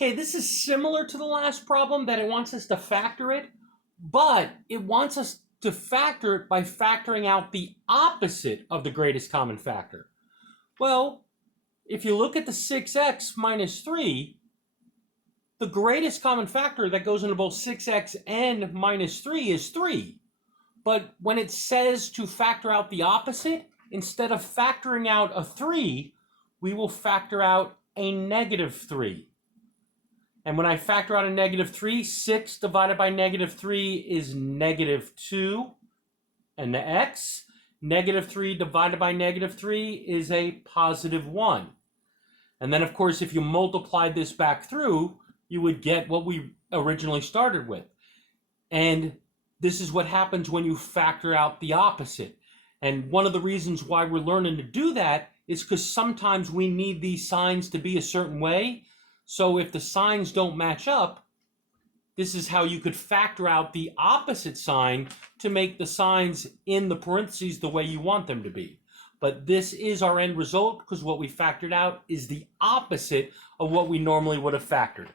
Okay, this is similar to the last problem that it wants us to factor it, but it wants us to factor it by factoring out the opposite of the greatest common factor. Well, if you look at the 6x minus 3, the greatest common factor that goes into both 6x and minus 3 is 3. But when it says to factor out the opposite, instead of factoring out a 3, we will factor out a negative 3. And when I factor out a negative 3, 6 divided by negative 3 is negative 2. And the x, negative 3 divided by negative 3 is a positive 1. And then, of course, if you multiplied this back through, you would get what we originally started with. And this is what happens when you factor out the opposite. And one of the reasons why we're learning to do that is because sometimes we need these signs to be a certain way. So if the signs don't match up, this is how you could factor out the opposite sign to make the signs in the parentheses the way you want them to be. But this is our end result because what we factored out is the opposite of what we normally would have factored.